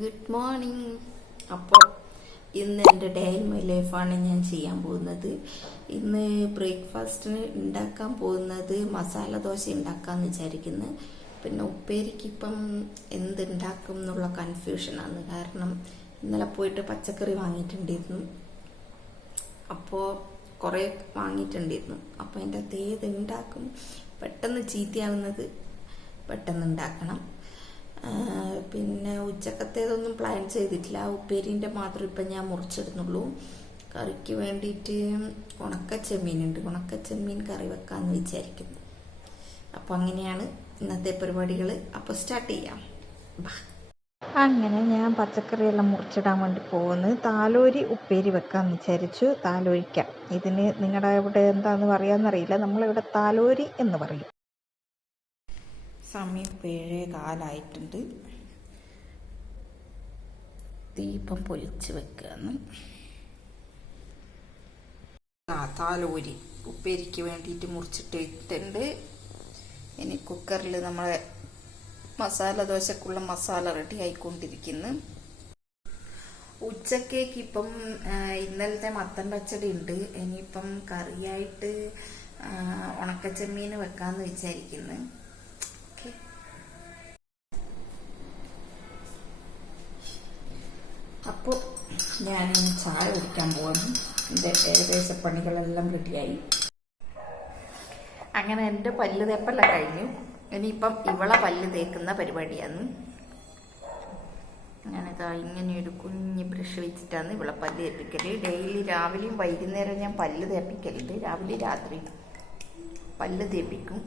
Good morning. അപ്പോൾ ഇന്ന് എൻ്റെ ഡേ ഇൻ മൈ ലൈഫാണ് ഞാൻ ചെയ്യാൻ പോകുന്നത്. ഇന്ന് ബ്രേക്ക്ഫാസ്റ്റിന് ഉണ്ടാക്കാൻ പോകുന്നത് മസാല ദോശ ഉണ്ടാക്കാമെന്ന് വിചാരിക്കുന്നു. പിന്നെ ഉപ്പേരിക്ക് ഇപ്പം എന്തുണ്ടാക്കും എന്നുള്ള കൺഫ്യൂഷനാണ്. കാരണം ഇന്നലെ പോയിട്ട് പച്ചക്കറി വാങ്ങിയിട്ടുണ്ടായിരുന്നു. അപ്പോൾ കുറേ വാങ്ങിയിട്ടുണ്ടായിരുന്നു. അപ്പോൾ അതിൻ്റെ അകത്ത് ഏത് ഉണ്ടാക്കും, പെട്ടെന്ന് ചീത്തയാവുന്നത് പെട്ടെന്ന് ഉണ്ടാക്കണം. പിന്നെ ഉച്ചക്കത്തേതൊന്നും പ്ലാൻ ചെയ്തിട്ടില്ല. ഉപ്പേരിൻ്റെ മാത്രം ഇപ്പം ഞാൻ മുറിച്ചിടുന്നുള്ളൂ. കറിക്ക് വേണ്ടിയിട്ട് ഉണക്കച്ചെമ്മീനുണ്ട്. ഉണക്കച്ചെമ്മീൻ കറി വെക്കാമെന്ന് വിചാരിക്കുന്നു. അപ്പോൾ അങ്ങനെയാണ് ഇന്നത്തെ പരിപാടികൾ. അപ്പോൾ സ്റ്റാർട്ട് ചെയ്യാം. അങ്ങനെ ഞാൻ പച്ചക്കറിയെല്ലാം മുറിച്ചിടാൻ വേണ്ടി പോകുന്നത്. താലോരി ഉപ്പേരി വെക്കാമെന്ന് വിചാരിച്ചു. താലോരിക്കാം. ഇതിന് നിങ്ങളുടെ ഇവിടെ എന്താണെന്ന് പറയാമെന്നറിയില്ല. നമ്മളിവിടെ താലോരി എന്ന് പറയും. സമയം 7:15 ദീപം പൊലിച്ച് വെക്കുകയെന്ന്. താലോരി ഉപ്പേരിക്ക് വേണ്ടിയിട്ട് മുറിച്ചിട്ട് ഇട്ടുണ്ട്. ഇനി കുക്കറിൽ നമ്മളെ മസാല ദോശക്കുള്ള മസാല റെഡി ആയിക്കൊണ്ടിരിക്കുന്നു. ഉച്ചക്കേക്ക് ഇപ്പം ഇന്നലത്തെ മത്തൻ പച്ചടി ഉണ്ട്. ഇനിയിപ്പം കറിയായിട്ട് ഉണക്കച്ചെമ്മീൻ വെക്കാമെന്ന് വിചാരിക്കുന്നു. അപ്പോൾ ഞാനിന്ന് ചായ കുടിക്കാൻ പോകുന്നു. എൻ്റെ ഏകദേശ പണികളെല്ലാം റെഡിയായി. അങ്ങനെ എൻ്റെ പല്ല് തേപ്പെല്ലാം കഴിഞ്ഞു. ഇനിയിപ്പം ഇവളെ പല്ല് തേക്കുന്ന പരിപാടിയാണ്. ഞാനിതാ ഇങ്ങനെയൊരു കുഞ്ഞ് ബ്രഷ് വെച്ചിട്ടാണ് ഇവളെ പല്ല് തേപ്പിക്കൽ. ഡെയിലി രാവിലെയും വൈകുന്നേരം ഞാൻ പല്ല് തേപ്പിക്കലുണ്ട്. രാവിലെ രാത്രി പല്ല് തേപ്പിക്കും.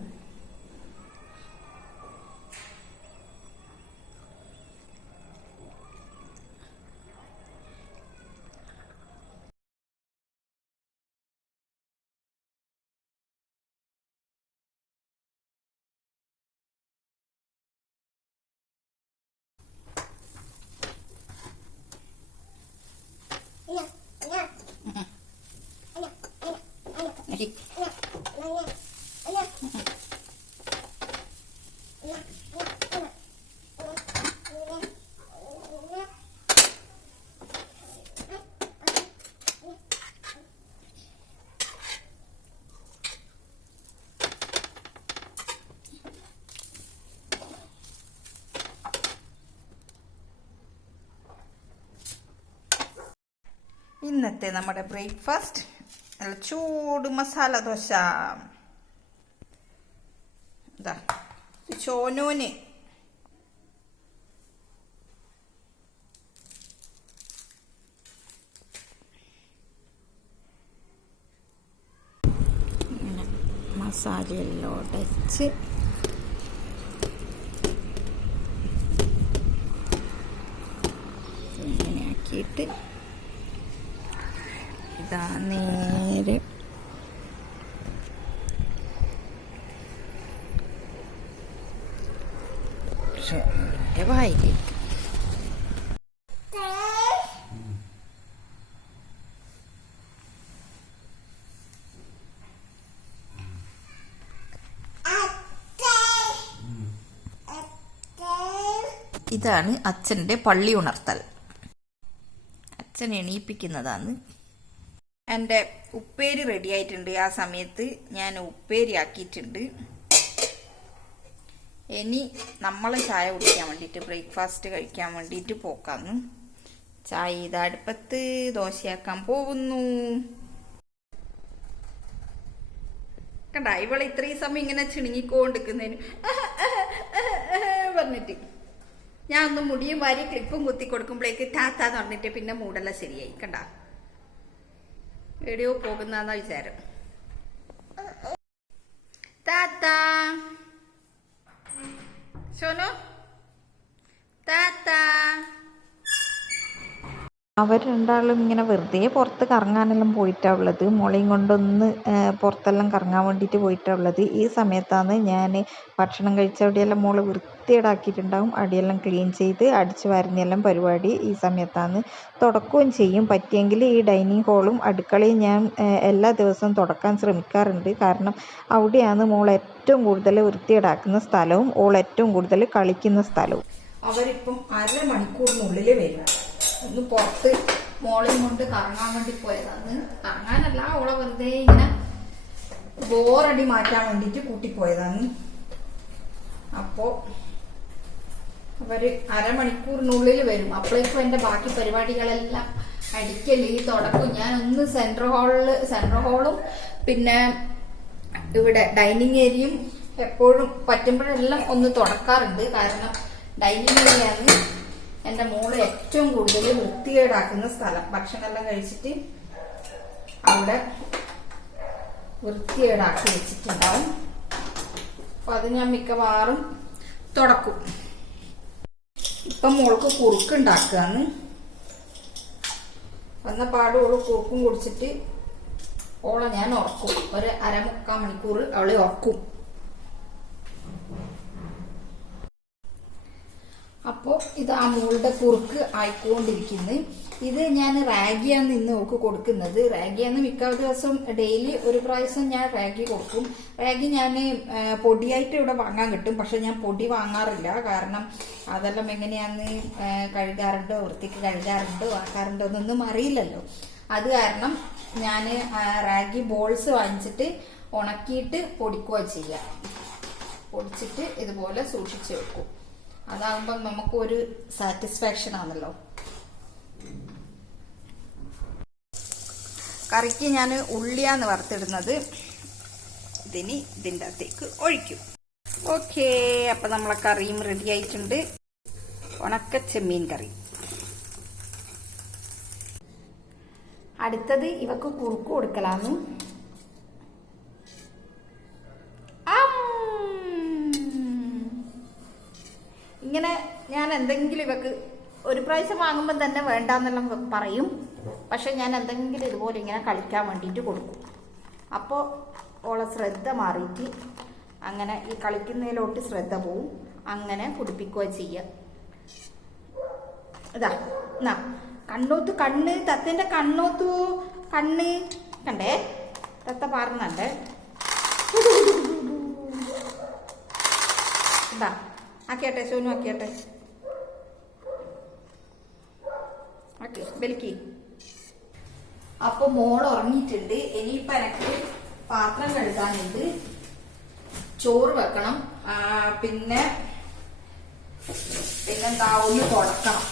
ഇന്നത്തെ നമ്മുടെ ബ്രേക്ക്ഫാസ്റ്റ് നല്ല ചൂട് മസാല ദോശ. ഇതാ ചോനോന് ഇങ്ങനെ മസാലയെല്ലാം ഉടച്ച് ഇങ്ങനെ ആക്കിയിട്ട് ഇതാ നേരെ എൻ്റെ വായിലേക്ക്. ഇതാണ് അച്ഛൻ്റെ പള്ളി ഉണർത്തൽ. അച്ഛൻ എണീപ്പിക്കുന്നതാണ്. എൻ്റെ ഉപ്പേരി റെഡി ആയിട്ടുണ്ട്. ആ സമയത്ത് ഞാൻ ഉപ്പേരി ആക്കിയിട്ടുണ്ട്. ഇനി നമ്മൾ ചായ കുടിക്കാൻ വേണ്ടിയിട്ട് ബ്രേക്ക്ഫാസ്റ്റ് കഴിക്കാൻ വേണ്ടിയിട്ട് പോക്കാന്ന്. ചായ ഇത് അടുപ്പത്ത് ദോശയാക്കാൻ പോകുന്നു. കണ്ട ഇവളെ ഇത്രയും സമയം ഇങ്ങനെ ചിണുങ്ങിക്കൊണ്ടിരിക്കുന്നതിന് പറഞ്ഞിട്ട് ഞാൻ ഒന്ന് മുടിയും വാരി ക്ലിപ്പും കുത്തി കൊടുക്കുമ്പോഴേക്ക് ടാത്താന്ന് പറഞ്ഞിട്ട് പിന്നെ മൂടെല്ലാം ശരിയായി. കണ്ട എവിടെയോ പോകുന്ന വിചാരം. താത്ത സോനു താത്ത. അവർ രണ്ടാളും ഇങ്ങനെ വെറുതെ പുറത്ത് കറങ്ങാനെല്ലാം പോയിട്ടാണ് ഉള്ളത്. മോളെയും കൊണ്ടൊന്ന് പുറത്തെല്ലാം കറങ്ങാൻ വേണ്ടിയിട്ട് പോയിട്ടാണ് ഉള്ളത്. ഈ സമയത്താണ് ഞാൻ ഭക്ഷണം കഴിച്ച അവിടെയെല്ലാം മോള് വൃത്തിയേടാക്കിയിട്ടുണ്ടാവും. അടിയെല്ലാം ക്ലീൻ ചെയ്ത് അടിച്ച് വാരുന്നെല്ലാം പരിപാടി ഈ സമയത്താണ്. തുടക്കുകയും ചെയ്യും. പറ്റിയെങ്കിൽ ഈ ഡൈനിങ് ഹാളും അടുക്കളയും ഞാൻ എല്ലാ ദിവസവും തുടക്കാൻ ശ്രമിക്കാറുണ്ട്. കാരണം അവിടെയാണ് മോൾ ഏറ്റവും കൂടുതൽ വൃത്തിയേടാക്കുന്ന സ്ഥലവും ഓൾ ഏറ്റവും കൂടുതൽ കളിക്കുന്ന സ്ഥലവും. അവരിപ്പം അരമണിക്കൂറിനുള്ളിൽ വരും. ഒന്ന് പുറത്ത് മോളെയും കൊണ്ട് കറങ്ങാൻ വേണ്ടി പോയതാണ്. കറങ്ങാനല്ല, അവളെ വെറുതെ ഇങ്ങനെ ബോറടി മാറ്റാൻ വേണ്ടിട്ട് കൂട്ടിപ്പോയതാണ്. അപ്പോ അവര് അരമണിക്കൂറിനുള്ളിൽ വരും. അപ്പോഴേക്കും എന്റെ ബാക്കി പരിപാടികളെല്ലാം അടിക്കല് തുടക്കും. ഞാൻ ഒന്ന് സെൻട്രൽ ഹാളും പിന്നെ ഇവിടെ ഡൈനിങ് ഏരിയയും എപ്പോഴും പറ്റുമ്പോഴെല്ലാം ഒന്ന് തുടക്കാറുണ്ട്. കാരണം ഡൈനിങ് ഏരിയയാണ് എന്റെ മോള് ഏറ്റവും കൂടുതൽ വൃത്തികേടാക്കുന്ന സ്ഥലം. ഭക്ഷണമെല്ലാം കഴിച്ചിട്ട് അവിടെ വൃത്തികേടാക്കി വെച്ചിട്ടുണ്ടാവും. അപ്പൊ അത് ഞാൻ മിക്കവാറും തുടക്കും. ഇപ്പം മോൾക്ക് കുറുക്കുണ്ടാക്കുകയാണ്. വന്ന പാട് ഓള് കുറുക്കും കുടിച്ചിട്ട് ഓളെ ഞാൻ ഉറക്കും. ഒരു 1/4 മണിക്കൂർ അവളെ ഉറക്കും. അപ്പോ ഇത് ആ മോളുടെ കുറുക്ക് ആയിക്കൊണ്ടിരിക്കുന്നു. ഇത് ഞാൻ റാഗിയാണ് ഇന്ന് ഓൾക്ക് കൊടുക്കുന്നത്. റാഗിയാണ് മിക്ക ദിവസം ഡെയിലി ഒരു പ്രാവശ്യം ഞാൻ റാഗി കൊടുക്കും. റാഗി ഞാൻ പൊടിയായിട്ട് ഇവിടെ വാങ്ങാൻ കിട്ടും. പക്ഷെ ഞാൻ പൊടി വാങ്ങാറില്ല. കാരണം അതെല്ലാം എങ്ങനെയാന്ന് കഴുകാറുണ്ടോ, വൃത്തിക്ക് കഴുകാറുണ്ടോ ആക്കാറുണ്ടോ എന്നൊന്നും അറിയില്ലല്ലോ. അത് കാരണം ഞാൻ റാഗി ബോൾസ് വാങ്ങിച്ചിട്ട് ഉണക്കിയിട്ട് പൊടിക്കുക ചെയ്യുക. പൊടിച്ചിട്ട് ഇതുപോലെ സൂക്ഷിച്ചു വെക്കും. അതാകുമ്പോ നമുക്കൊരു സാറ്റിസ്ഫാക്ഷൻ ആണല്ലോ. കറിക്ക് ഞാൻ ഉള്ളിയാണ് വറുത്തിടുന്നത്. ഇതിന്റെ അകത്തേക്ക് ഒഴിക്കും. ഓക്കെ, അപ്പൊ നമ്മളെ കറിയും റെഡി ആയിട്ടുണ്ട്. ഉണക്ക ചെമ്മീൻ കറി. അടുത്തത് ഇവക്ക് കുറുക്ക് കൊടുക്കലാന്ന്. ഇങ്ങനെ ഞാൻ എന്തെങ്കിലും ഇവക്ക് ഒരു പ്രാവശ്യം വാങ്ങുമ്പോൾ തന്നെ വേണ്ടാന്നെല്ലാം പറയും. പക്ഷെ ഞാൻ എന്തെങ്കിലും ഇതുപോലെ ഇങ്ങനെ കളിക്കാൻ വേണ്ടിയിട്ട് കൊടുക്കും. അപ്പോൾ ഓളെ ശ്രദ്ധ മാറിയിട്ട് അങ്ങനെ ഈ കളിക്കുന്നതിലോട്ട് ശ്രദ്ധ പോവും. അങ്ങനെ കുടിപ്പിക്കുക ചെയ്യുക. ഇതാ എന്നാ കണ്ണോത്തു, കണ്ണ് തത്തേന്റെ കണ്ണോത്തു, കണ്ണ് കണ്ടേ, തത്ത പാറുന്നുണ്ട്. ഇതാ ആക്കിയാട്ടെ, സോനു ആക്കിയാട്ടെ, ആക്കി ബെലിക്ക്. അപ്പൊ മോൾ ഉറങ്ങിയിട്ടുണ്ട്. ഇനിയിപ്പൊ എനക്ക് പാത്രം കഴുകാനുണ്ട്, ചോറ് വെക്കണം, പിന്നെന്താ ഒന്ന് തുടക്കണം.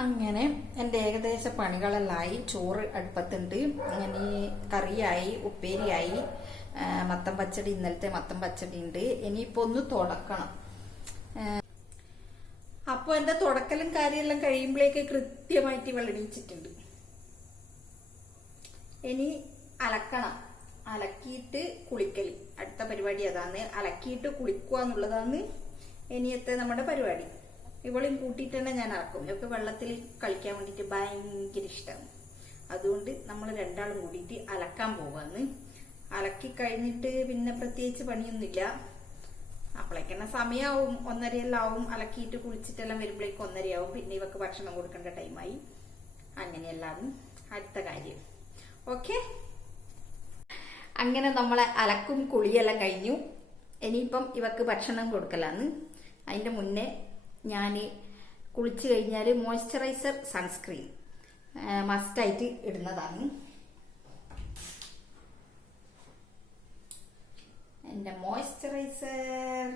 അങ്ങനെ എൻ്റെ ഏകദേശ പണികളെല്ലായി. ചോറ് അടുപ്പത്തുണ്ട്. അങ്ങനെ കറിയായി, ഉപ്പേരിയായി, മത്തൻ പച്ചടി, ഇന്നലത്തെ മത്തൻ പച്ചടി ഉണ്ട്. ഇനിയിപ്പോ ഒന്ന് തുടക്കണം. അപ്പൊ എന്റെ തുടക്കലും കാര്യമെല്ലാം കഴിയുമ്പോഴേക്ക് കൃത്യമായിട്ട് വെള്ളടിച്ചിട്ടുണ്ട്. ഇനി അലക്കണം. അലക്കിയിട്ട് കുളിക്കല് അടുത്ത പരിപാടി. അതാണ് അലക്കിയിട്ട് കുളിക്കുക എന്നുള്ളതാണ് ഇനിയത്തെ നമ്മുടെ പരിപാടി. ഇവളെയും കൂട്ടിയിട്ട് തന്നെ ഞാൻ അലക്കും. ഇവർക്ക് വെള്ളത്തിൽ കളിക്കാൻ വേണ്ടിയിട്ട് ഭയങ്കര ഇഷ്ടമാണ്. അതുകൊണ്ട് നമ്മൾ രണ്ടാളും കൂടിയിട്ട് അലക്കാൻ പോവാന്ന്. അലക്കി കഴിഞ്ഞിട്ട് പിന്നെ പ്രത്യേകിച്ച് പണിയൊന്നുമില്ല. അപ്പോഴേക്കെന്നെ സമയമാവും, 1:30 ആവും. അലക്കിയിട്ട് കുളിച്ചിട്ടെല്ലാം വരുമ്പോഴേക്കും 1:30 ആവും. പിന്നെ ഇവക്ക് ഭക്ഷണം കൊടുക്കേണ്ട ടൈമായി. അങ്ങനെയെല്ലാം അടുത്ത കാര്യം. ഓക്കെ, അങ്ങനെ നമ്മളെ അലക്കും കുളിയെല്ലാം കഴിഞ്ഞു. ഇനിയിപ്പം ഇവക്ക് ഭക്ഷണം കൊടുക്കലാന്ന്. അതിന്റെ മുന്നേ ഞാൻ കുളിച്ചു കഴിഞ്ഞാൽ മോയ്സ്ചറൈസർ, സൺസ്ക്രീൻ മസ്റ്റായിട്ട് ഇടുന്നതാണ്. എൻ്റെ മോയ്സ്ചറൈസർ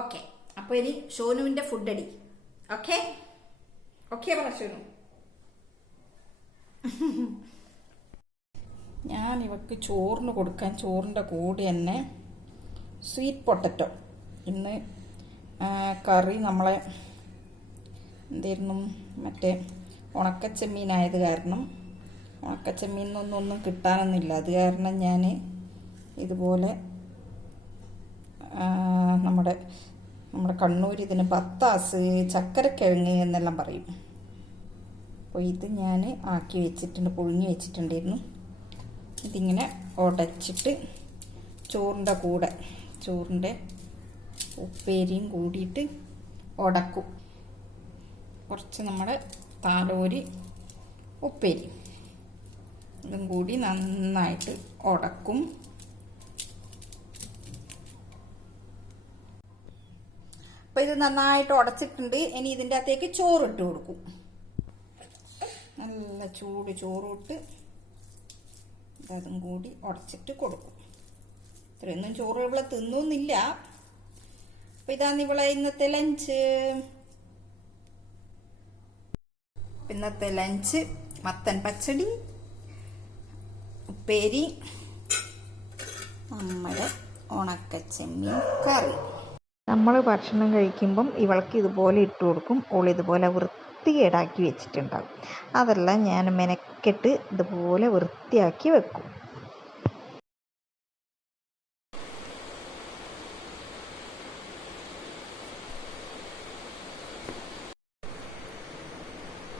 ഓക്കെ. അപ്പൊ ഇനി ഷോനുവിന്റെ ഫുഡ് അടി. ഓക്കെ ഓക്കെ പറ ഷോനു. ഞാൻ ഇവക്ക് ചോറിന് കൊടുക്കാൻ ചോറിൻ്റെ കൂടെ തന്നെ സ്വീറ്റ് പൊട്ടറ്റോ. ഇന്ന് കറി നമ്മളെ എന്തായിരുന്നു, മറ്റേ ഉണക്കച്ചെമ്മീനായത് കാരണം ഉണക്കച്ചെമ്മീനൊന്നും കിട്ടാനൊന്നുമില്ല. അത് കാരണം ഞാൻ ഇതുപോലെ നമ്മുടെ നമ്മുടെ കണ്ണൂർ ഇതിന് ബത്താസ്, ചക്കരക്കിഴങ്ങ് എന്നെല്ലാം പറയും. അപ്പോൾ ഇത് ഞാൻ ആക്കി വെച്ചിട്ടുണ്ട്, പുഴുങ്ങി വെച്ചിട്ടുണ്ടായിരുന്നു. ഇതിങ്ങനെ ഉടച്ചിട്ട് ചോറിൻ്റെ കൂടെ, ചോറിൻ്റെ ഉപ്പേരിയും കൂടിയിട്ട് ഉടക്കും. കുറച്ച് നമ്മുടെ താലോരി ഉപ്പേരി ഇതും കൂടി നന്നായിട്ട് ഉടക്കും. അപ്പോൾ ഇത് നന്നായിട്ട് ഉടച്ചിട്ടുണ്ട്. ഇനി ഇതിൻ്റെ അകത്തേക്ക് ചോറിട്ട് കൊടുക്കും. നല്ല ചൂട് ചോറിട്ട് അതും കൂടി ഉടച്ചിട്ട് കൊടുക്കും. ഇത്രയൊന്നും ചോറ് ഇവിടെ തിന്നൊന്നുമില്ല. അപ്പോൾ ഇതാണ് ഇവിടെ ഇന്നത്തെ ലഞ്ച്. ഇന്നത്തെ ലഞ്ച് മത്തൻ പച്ചടി, ഉപ്പേരി, നമ്മുടെ ഉണക്കച്ചെമ്മീൻ കറി. നമ്മൾ ഭക്ഷണം കഴിക്കുമ്പം ഇവൾക്ക് ഇതുപോലെ ഇട്ട് കൊടുക്കും. ഓൾ ഇതുപോലെ വൃത്തികേടാക്കി വെച്ചിട്ടുണ്ടാകും. അതെല്ലാം ഞാൻ മെനക്കെട്ട് ഇതുപോലെ വൃത്തിയാക്കി വെക്കും.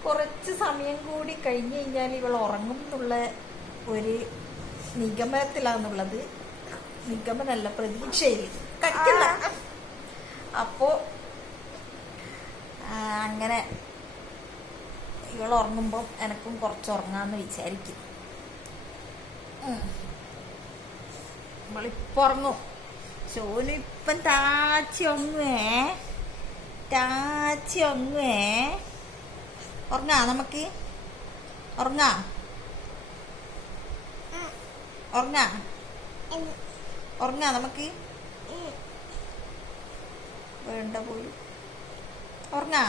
കുറച്ച് സമയം കൂടി കഴിഞ്ഞ് കഴിഞ്ഞാൽ ഇവൾ ഉറങ്ങും എന്നുള്ള ഒരു നിഗമനത്തിലാണെന്നുള്ളത്. നിഗമനല്ല, പ്രതീക്ഷയിൽ കഴിക്കില്ല. അപ്പോൾ അങ്ങനെ ഇവൾ ഉറങ്ങുമ്പോൾ എനക്കും കുറച്ച് ഉറങ്ങാമെന്ന് വിചാരിക്കും. ഇവളിപ്പോൾ ഉറങ്ങും. ഷോന് ഇപ്പം ടാച്ചി ഒങ്ങുവേ. ഉറങ്ങാ, നമുക്ക് ഉറങ്ങാ നമുക്ക് വേണ്ട പോയി ഉറങ്ങാ.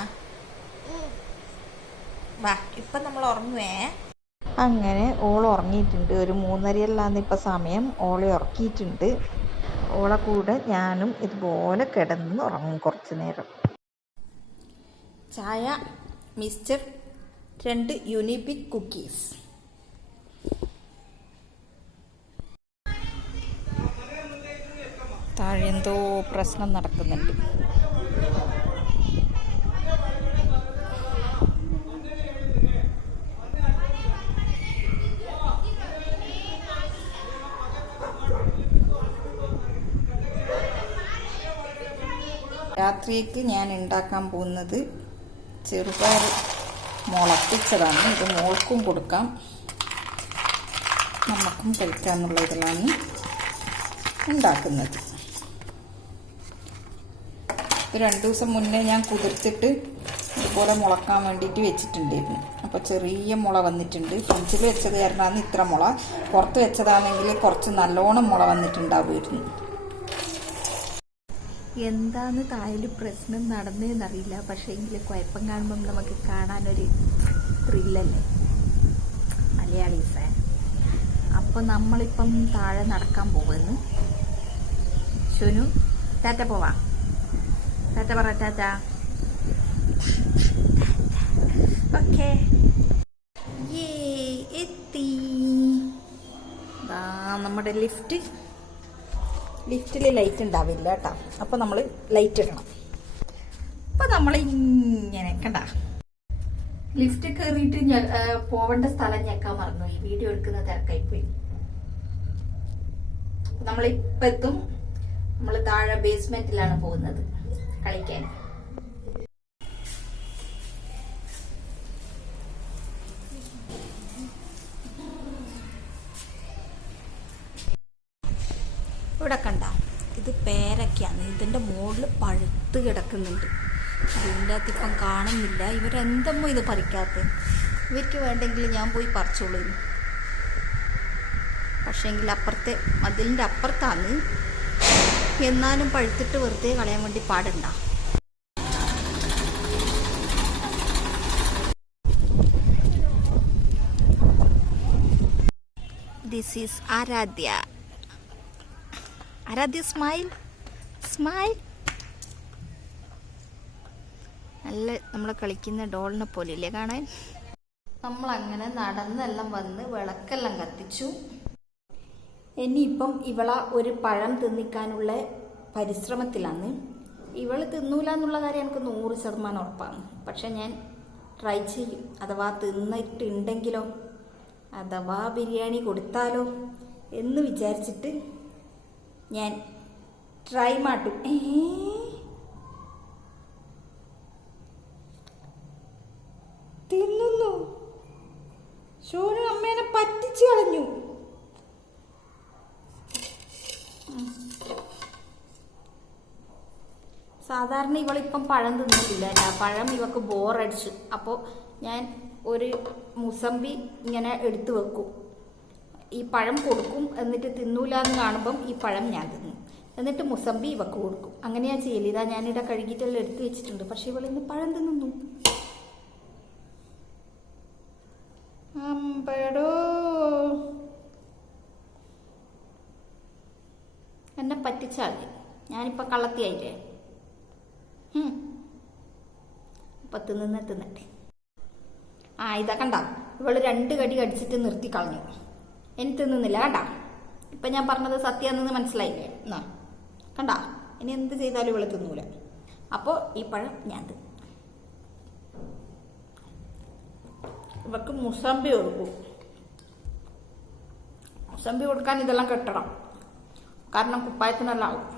വാ, ഇപ്പം നമ്മൾ ഉറങ്ങുവേ. അങ്ങനെ ഓൾ ഉറങ്ങിയിട്ടുണ്ട്. ഒരു 3:30 ഇപ്പം സമയം. ഓളെ ഉറക്കിയിട്ടുണ്ട്. ഓളെ കൂടെ ഞാനും ഇതുപോലെ കിടന്ന് ഉറങ്ങും കുറച്ച് നേരം. ചായ, മിക്സ്ചർ, 2 യൂണിബിക് കുക്കീസ്. താഴെ എന്തോ പ്രശ്നം നടക്കുന്നുണ്ട്. രാത്രിക്ക് ഞാൻ ഉണ്ടാക്കാൻ പോകുന്നത് ചെറുപയർ മുളപ്പിച്ചതാണ്. ഇത് മോൾക്കും കൊടുക്കാം, നമുക്കും കഴിക്കാമെന്നുള്ള ഇതിലാണ് ഉണ്ടാക്കുന്നത്. 2 ദിവസം മുന്നേ ഞാൻ കുതിർത്തിട്ട് ഇതുപോലെ മുളക്കാൻ വേണ്ടിയിട്ട് വെച്ചിട്ടുണ്ടായിരുന്നു. അപ്പോൾ ചെറിയ മുള വന്നിട്ടുണ്ട്. ഫ്രിഡ്ജിൽ വെച്ചത് കാരണമാണ് ഇത്ര മുള. പുറത്ത് വെച്ചതാണെങ്കിൽ കുറച്ച് നല്ലോണം മുള വന്നിട്ടുണ്ടാവുമായിരുന്നു. എന്താണ് താഴെ പ്രശ്നം നടന്നതെന്നറിയില്ല. പക്ഷേ എങ്കിൽ കുഴപ്പം കാണുമ്പം നമുക്ക് കാണാനൊരു ത്രില്ലല്ലേ മലയാളീസേ. അപ്പോൾ നമ്മളിപ്പം താഴെ നടക്കാൻ പോകുന്നു. ഷുനു, ടാറ്റ പോവാ. ടാറ്റ പറ. ടാറ്റ. ഓക്കെ, എത്തി. നമ്മുടെ ലിഫ്റ്റിൽ ലൈറ്റ് ഉണ്ടാവില്ല കേട്ടോ. അപ്പോൾ നമ്മൾ ലൈറ്റ് ഇടണം. അപ്പോൾ നമ്മൾ ഇങ്ങനെ കണ്ട ലിഫ്റ്റ് കയറിയിട്ട് പോവേണ്ട സ്ഥലം ഞെക്കാൻ മറന്നു. ഈ വീഡിയോ എടുക്കുന്ന തിരക്കായിപ്പോയി. നമ്മളിപ്പോൾ എത്തും. നമ്മൾ താഴെ ബേസ്മെന്റിലാണ് പോകുന്നത് കളിക്കാൻ. ഇവിടെ കണ്ട, ഇത് പേരൊക്കെയാണ്. ഇതിൻ്റെ മുകളിൽ പഴുത്ത് കിടക്കുന്നുണ്ട്. ഇതിൻ്റെ അകത്ത് ഇപ്പം കാണുന്നില്ല. ഇവരെന്തമ്മോ ഇത് പറിക്കാത്ത. ഇവർക്ക് വേണ്ടെങ്കിൽ ഞാൻ പോയി പറിച്ചോളൂ. പക്ഷേങ്കിൽ അപ്പുറത്തെ മതിലിൻ്റെ അപ്പുറത്താണ്. എന്നാലും പഴുത്തിട്ട് വെറുതെ കളയാൻ വേണ്ടി പാടുണ്ട. This is Aaradhya. സ്മൈൽ. നല്ല നമ്മൾ കളിക്കുന്ന ഡോളിനെ പോലെ ഇല്ലേ കാണാൻ. നമ്മളങ്ങനെ നടന്നെല്ലാം വന്ന് വിളക്കെല്ലാം കത്തിച്ചു. ഇനിയിപ്പം ഇവള ഒരു പഴം തിന്നിക്കാനുള്ള പരിശ്രമത്തിലാണ്. ഇവള് തിന്നൂല എന്നുള്ള കാര്യം എനിക്ക് 100% ഉറപ്പാണ്. പക്ഷെ ഞാൻ ട്രൈ ചെയ്യും. അഥവാ തിന്നിട്ടുണ്ടെങ്കിലോ, അഥവാ ബിരിയാണി കൊടുത്താലോ എന്ന് വിചാരിച്ചിട്ട് ഞാൻ ട്രൈ മാട്ടും. തിന്നുന്നു. ഷോനു അമ്മേനെ പറ്റിച്ചു കളഞ്ഞു. സാധാരണ ഇവളിപ്പം പഴം തിന്നിട്ടില്ല കേട്ടോ. പഴം ഇവക്ക് ബോറടിച്ചു. അപ്പോൾ ഞാൻ ഒരു മുസമ്പി ഇങ്ങനെ എടുത്തു വെക്കും. ഈ പഴം കൊടുക്കും. എന്നിട്ട് തിന്നൂല എന്ന് കാണുമ്പം ഈ പഴം ഞാൻ തിന്നും. എന്നിട്ട് മുസമ്പി ഇവക്ക് കൊടുക്കും. അങ്ങനെയാ ചെയ്യല്. ഇതാ ഞാനിവിടെ കഴുകിയിട്ടെല്ലാം എടുത്തു വെച്ചിട്ടുണ്ട്. പക്ഷെ ഇവളിന്ന് പഴം തിന്നുന്നു. അമ്പടോ, എന്നെ പറ്റിച്ചാൽ ഞാനിപ്പോൾ കള്ളത്തിയായില്ലേ. അപ്പം തിന്നിട്ടെ. ഇതാ കണ്ട, ഇവള് 2 കടി കടിച്ചിട്ട് നിർത്തി കളഞ്ഞു. ഇനി തിന്നുന്നില്ല. കണ്ട, ഇപ്പം ഞാൻ പറഞ്ഞത് സത്യാണെന്ന് മനസ്സിലായില്ലേ. എന്നാ കണ്ട, ഇനി എന്ത് ചെയ്താലും ഇവള് തിന്നൂല. അപ്പോൾ ഈ പഴം ഞാൻ തിന്നും. ഇവക്ക് മുസമ്പി കൊടുക്കും. മുസമ്പി കൊടുക്കാൻ ഇതെല്ലാം കെട്ടണം. കാരണം കുപ്പായത്തിനെല്ലാം ആവും.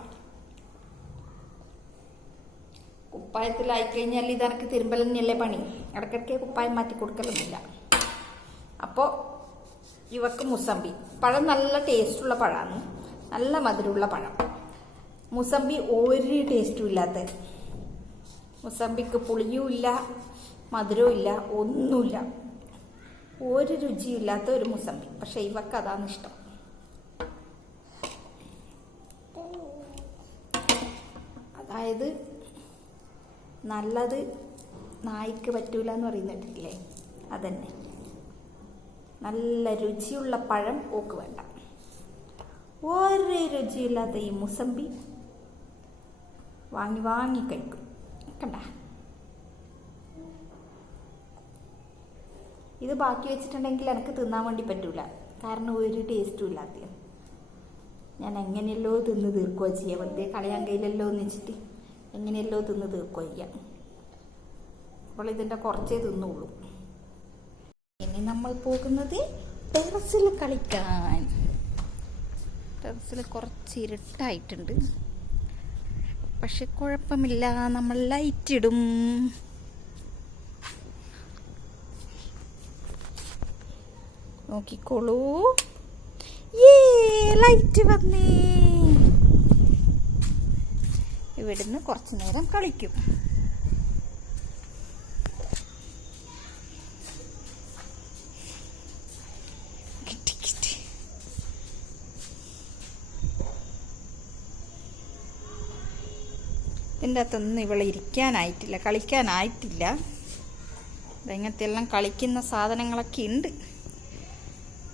കുപ്പായത്തിലായിക്കഴിഞ്ഞാൽ ഇതെനക്ക് തിരുമ്പലെന്നല്ലേ പണി. ഇടയ്ക്കിടയ്ക്ക് കുപ്പായം മാറ്റി കൊടുക്കലൊന്നുമില്ല. അപ്പോൾ ഇവക്ക് മുസമ്പി. പഴം നല്ല ടേസ്റ്റുള്ള പഴമാണ്. നല്ല മധുരമുള്ള പഴം. മുസമ്പി ഒരു ടേസ്റ്റും ഇല്ലാത്ത, മുസമ്പിക്ക് പുളിയും ഇല്ല, മധുരവും ഇല്ല, ഒന്നുമില്ല. ഒരു രുചിയില്ലാത്ത ഒരു മുസമ്പി. പക്ഷെ ഇവക്ക് അതാണ് ഇഷ്ടം. അതായത് നല്ലത് നായ്ക്ക് പറ്റൂല എന്ന് പറയുന്നിട്ടില്ലേ, അതന്നെ. നല്ല രുചിയുള്ള പഴം ഓക്ക് വേണ്ട. ഒരു രുചിയില്ലാത്ത ഈ മുസമ്പി വാങ്ങി കഴിക്കും. കണ്ട, ഇത് ബാക്കി വെച്ചിട്ടുണ്ടെങ്കിൽ എനിക്ക് തിന്നാൻ വേണ്ടി പറ്റൂല. കാരണം ഒരു ടേസ്റ്റും ഇല്ലാത്ത. ഞാൻ എങ്ങനെയല്ലോ തിന്ന് തീർക്കുക ചെയ്യാം. വെറുതെ കളയാൻ കഴിയില്ലല്ലോ എന്ന് വെച്ചിട്ട് എങ്ങനെയല്ലോ തിന്ന് തീർക്കുക ചെയ്യാം. അപ്പോൾ ഇതിൻ്റെ കുറച്ചേ തിന്നുള്ളൂ. ഇനി നമ്മൾ പോകുന്നത് ടെറസിൽ കളിക്കാൻ. ടെറസിൽ കുറച്ച് ഇരുട്ടായിട്ടുണ്ട്. പക്ഷെ കുഴപ്പമില്ല, നമ്മൾ ലൈറ്റ് ഇടും. നോക്കിക്കോളൂ, ലൈറ്റ് വന്നേ. ഇവിടുന്ന് കുറച്ചു നേരം കളിക്കും. ഇതിൻ്റെ അകത്തൊന്നും ഇവളെ ഇരിക്കാനായിട്ടില്ല, കളിക്കാനായിട്ടില്ല. ഇങ്ങനത്തെ എല്ലാം കളിക്കുന്ന സാധനങ്ങളൊക്കെ ഉണ്ട്.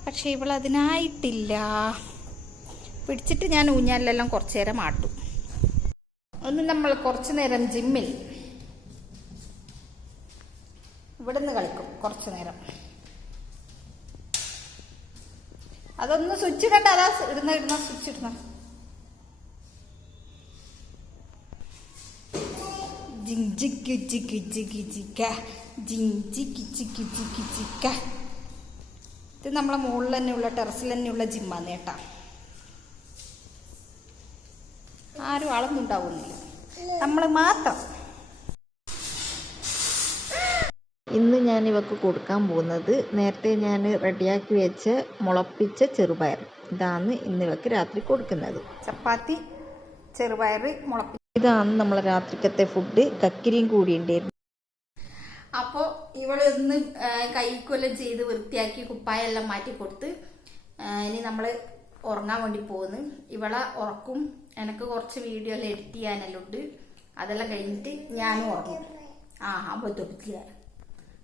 പക്ഷെ ഇവളതിനായിട്ടില്ല. പിടിച്ചിട്ട് ഞാൻ ഊഞ്ഞാലിലെല്ലാം കുറച്ചു നേരം ആട്ടും. ഒന്ന് നമ്മൾ കുറച്ചു നേരം ജിമ്മിൽ ഇവിടുന്ന് കളിക്കും കുറച്ചു നേരം. അതൊന്ന് സ്വിച്ച് കണ്ട, അതാ ഇടുന്ന സ്വിച്ച് ഇടുന്ന. ഇത് നമ്മളെ മുകളിൽ തന്നെയുള്ള ടെറസിൽ തന്നെയുള്ള ജിമ്മാണ് കേട്ടാ. ആരും ആളൊന്നും ഉണ്ടാവുന്നില്ല, നമ്മൾ മാത്രം. ഇന്ന് ഞാൻ ഇവക്ക് കൊടുക്കാൻ പോകുന്നത് നേരത്തെ ഞാൻ റെഡിയാക്കി വെച്ച മുളപ്പിച്ച ചെറുപയർ. ഇതാണ് ഇന്ന് ഇവക്ക് രാത്രി കൊടുക്കുന്നത്. ചപ്പാത്തി, ചെറുപയർ, മുളപ്പിച്ച. ഇതാണ് നമ്മളെ രാത്രിക്കത്തെ ഫുഡ്. കക്കിരിയും കൂടി ഉണ്ടായിരുന്നു. അപ്പോൾ ഇവളൊന്ന് കൈക്കൊല്ലം ചെയ്ത് വൃത്തിയാക്കി കുപ്പായെല്ലാം മാറ്റി കൊടുത്ത് ഇനി നമ്മൾ ഉറങ്ങാൻ വേണ്ടി പോകുന്നു. ഇവളെ ഉറക്കും. എനിക്ക് കുറച്ച് വീഡിയോ എല്ലാം എഡിറ്റ് ചെയ്യാനെല്ലാം ഉണ്ട്. അതെല്ലാം കഴിഞ്ഞിട്ട് ഞാനും ഉറങ്ങും. പറ്റില്ല.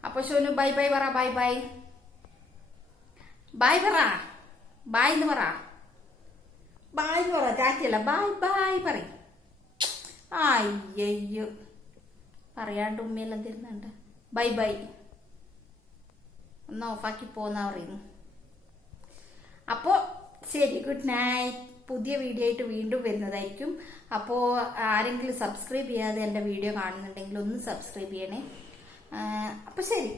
അപ്പോൾ ഷോനു ബൈ ബൈ പറ. ബൈ ബൈ ബൈ പറ. ബായ് എന്ന് പറ. ബായ് എന്ന് പറ. ചാറ്റിയല്ല, ബായ് ബായ് പറയും. അയ്യോ, പറയാണ്ട് ഉമ്മയെല്ലാം തരുന്നുണ്ട്. Bye bye. ഒന്ന് ഓഫാക്കി പോന്നാ പറയുന്നു. അപ്പോൾ ശരി, ഗുഡ് നൈറ്റ്. പുതിയ വീഡിയോ ആയിട്ട് വീണ്ടും വരുന്നതായിരിക്കും. അപ്പോൾ ആരെങ്കിലും സബ്സ്ക്രൈബ് ചെയ്യാതെ എൻ്റെ വീഡിയോ കാണുന്നുണ്ടെങ്കിൽ ഒന്ന് സബ്സ്ക്രൈബ് ചെയ്യണേ. അപ്പോൾ ശരി.